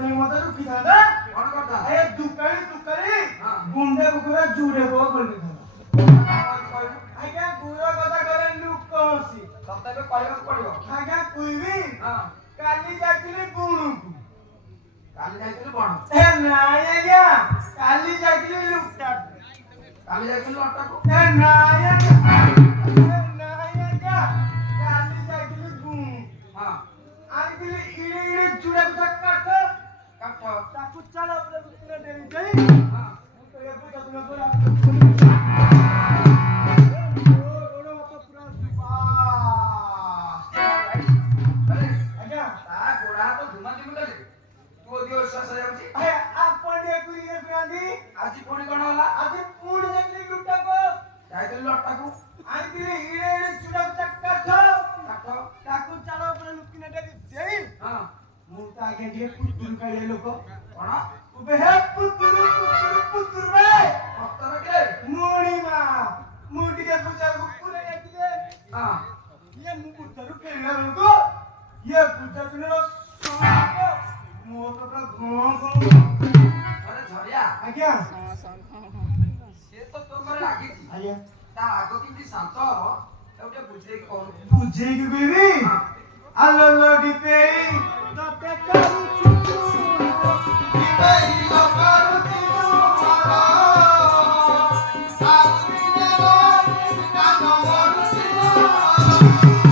तुम मत रुकी था कौन करता ए दुकाली गुंडे बुकुरा जुड़े को कर आज्ञा गुरो कथा करे लुक कोसी सप्ताह कहू पड़ो आज्ञा कुइबी हाँ काली जातिली गुणु काली जाइए बण ए नाय आज्ञा काली जातिली लुकटा काली जाइए लट्टा को ए नाय आज्ञा काली जातिली गुणु हाँ आई दिली इड़े इड़े जुड़े को काट काट ताकू चलो अपने बुकुरा देई जाई हाँ तो ये बुता तुम पूरा आज पुणी कौन होला आज पूर्ण जगली लुटा को जाइए लट्टा को आई दिले इड़े इड़े चुड़ा चक्का छ काट ताकू चलो अपने लुकिना दे देई हाँ मुता आगे जे पुतुर का ये लोग कौन उबे हे पुतुर बे पत्थर के मोड़ी मा मोड़ी के पुचार को पूरे एक दे हाँ ये मु पुतुर के ले लोग ये पुतुर ने मो तो का घों अरे झरिया आज्ञा से तो तुमरे आगे थी आज्ञा ता आगो किंती शांत हो एवटे बुझे कोन बुझे की बेबी आलो लो डिपे तो पे करू चुचू डिपे लो करू चुचू मारा आदमी ने मारी का नो मरू चुचू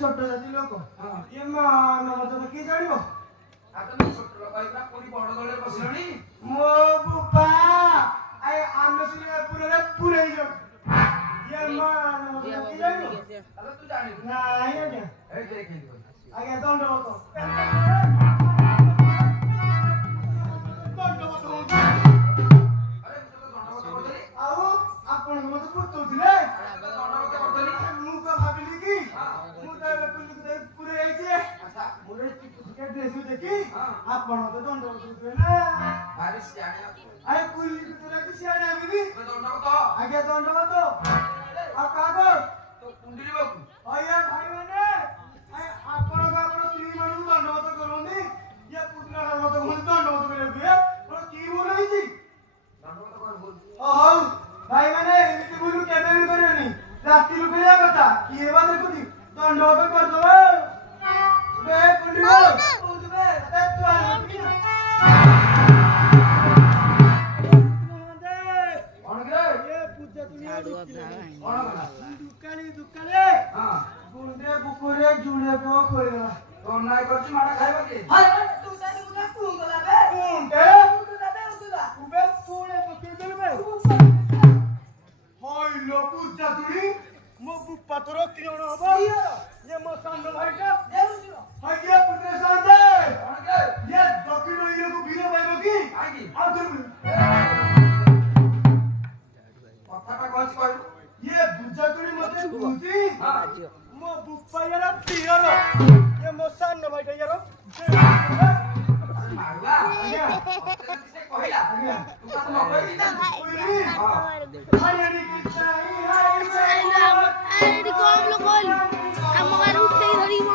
छोटो जाति लोक ये मान मत की जानिबो आता न छोट लोक इतना पूरी बड़ दले बसिलणी मो बुपा आय आमसिले पूरे जो ये मान मत की जानिबो अबे तू जानि नाही आज्ञा ए देख आज्ञा दंड होतो अरे तू तो दंडवत करदली आओ आपण मत पुतो दिले दंडवत करदली मु को भाबिली की मु तो पूरे आइछे अच्छा मोरे के ड्रेस देखी हां आपण तो दंड होतो ना बारिश जाने आय कुली तोरा की सियाने आबी तो दंडवत आज्ञा दंड होतो आ कागो तो कुंडली बाबू अया भाई माने आय आपण स्त्री मानु दंड होतो करोनी ये पुतला होतो कोन दंड होतो करे बे और की बोलै छी दंडवत कर बोल ओ हौ भाई माने एमिति बोलु केबे भी करनी राती लुकरिया कथा की एबा देखुती दंड होतो कर दो बे कुंडली बोल बे ए तू आ कौन गे ये पूजा दुनिया कौन बना दुकाले हां गुंडे बुकुरे जुड़े को खोलेला तो नाय करछि माडा खाइबा के हाय तू साइड बुका कुंगला बे कुंटे उतला बे उतला उबे तोड़े पके देल बे हाय लो पूजा दुनी मो बुप्पा तोरो किरण हबो ये मो सान ये मोसान न भाई यारो अरे मारुआ आज्ञा तोते से कहला तू का तो मकई दी ना उरी हां हरियाणी की चाही हाय ଆରେ କମ ଲୋକ ଆମ ଗାଁରେ ଉଠେଇ ଧରିବ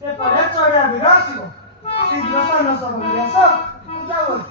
Se parece a Virasio. Si Dios no sabe eso, ya voy.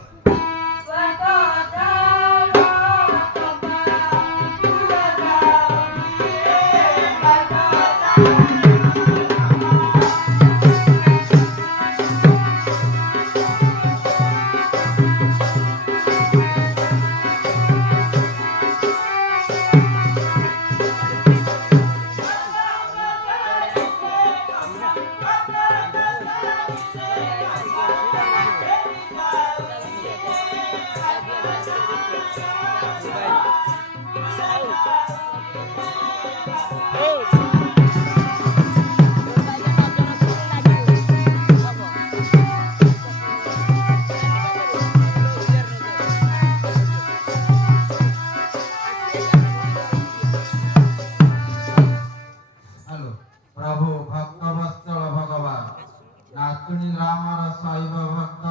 ଶୈବ ଭକ୍ତ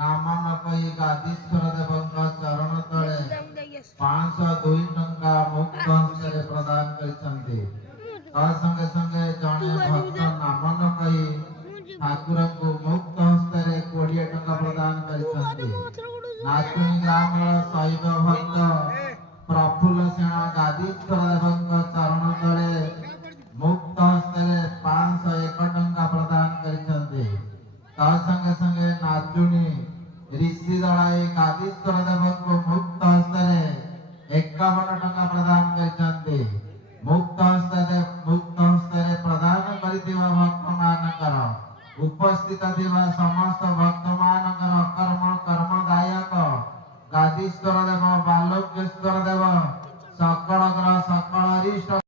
ନାମ ନ କହି ଗାଦୀଶ୍ୱର ଦେବଙ୍କ ଚରଣ ତଳେ 502 ଟଙ୍କା ମୁକ୍ତ ହସ୍ତରେ ପ୍ରଦାନ କରିଛନ୍ତି। ତା ସଙ୍ଗେ ସଙ୍ଗେ ଜଣେ ଭକ୍ତ ନାମ ନ କହି ଠାକୁରଙ୍କୁ ମୁକ୍ତ ହସ୍ତରେ 20 ଟଙ୍କା ପ୍ରଦାନ କରିଛନ୍ତି। ନାଚୁଣୀ ଗ୍ରାମର ଶୈବ ଭକ୍ତ ପ୍ରଫୁଲ୍ଲ ସେଣ ଗାଦୀଶ୍ୱର ଦେବଙ୍କ ଚରଣ ତଳେ ମୁକ୍ତ ହସ୍ତରେ 501 ଟଙ୍କା ପ୍ରଦାନ କରିଛନ୍ତି। ତା ସଙ୍ଗେ ସଙ୍ଗେ ନାଚୁଣୀ ଋଷି ଦଳାଇ ଗାଦୀଶ୍ୱର ଦେବଙ୍କୁ ମୁକ୍ତ ହସ୍ତରେ 51 ଟଙ୍କା ପ୍ରଦାନ କରିଛନ୍ତି। ମୁକ୍ତ ହସ୍ତରେ ପ୍ରଦାନ କରିଥିବା ଭକ୍ତମାନଙ୍କର ଉପସ୍ଥିତ ଥିବା ସମସ୍ତ ଭକ୍ତମାନଙ୍କର କର୍ମଦାୟକ ଗାଦୀଶ୍ୱର ଦେବ ବାଲୁକେଶ୍ୱର ଦେବ ସକଳ ଗ୍ରହ ସକଳ ଅରିଷ୍ଟ